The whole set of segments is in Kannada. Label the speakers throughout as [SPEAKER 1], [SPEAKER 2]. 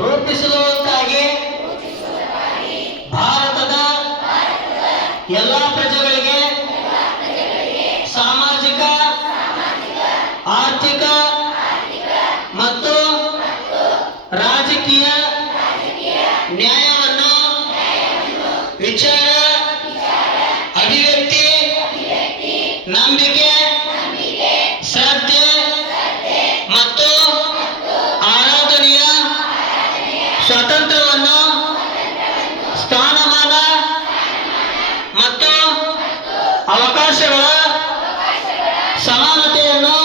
[SPEAKER 1] ರೂಪಿಸುವುದಕ್ಕಾಗಿ ಭಾರತದ ಎಲ್ಲ ಪ್ರಜೆಗಳಿಗೆ ಸಾಮಾಜಿಕ ಆರ್ಥಿಕ ಮತ್ತು ರಾಜಕೀಯ ನ್ಯಾಯವನ್ನು ವಿಚಾರ ಸ್ವಾತಂತ್ರ್ಯವನ್ನು ಸ್ಥಾನಮಾನ ಮತ್ತು ಅವಕಾಶಗಳ ಸಮಾನತೆಯನ್ನು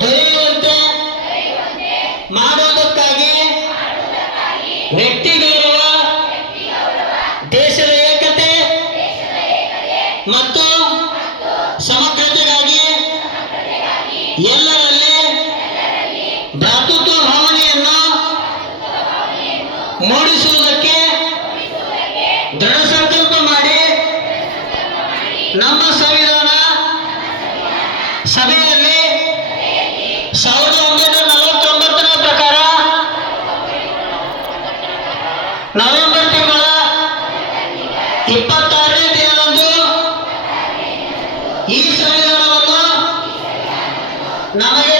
[SPEAKER 1] ದೊರೆಯುವಂತೆ ಮಾಡುವುದಕ್ಕಾಗಿ ವ್ಯಕ್ತಿ ಗೌರವ ದೇಶದ ಏಕತೆ ಮತ್ತು ಮೂಡಿಸುವುದಕ್ಕೆ ದೃಢ ಸಂಕಲ್ಪ ಮಾಡಿ ನಮ್ಮ ಸಂವಿಧಾನ ಸಭೆಯಲ್ಲಿ ಸಾವಿರದ ಒಂಬೈನೂರ ನಲವತ್ತೊಂಬತ್ತರ ಪ್ರಕಾರ ನವೆಂಬರ್ ತಿಂಗಳ ಇಪ್ಪತ್ತಾರನೇ ದಿನದಂದು ಈ ಸಂವಿಧಾನವನ್ನು ನಮಗೆ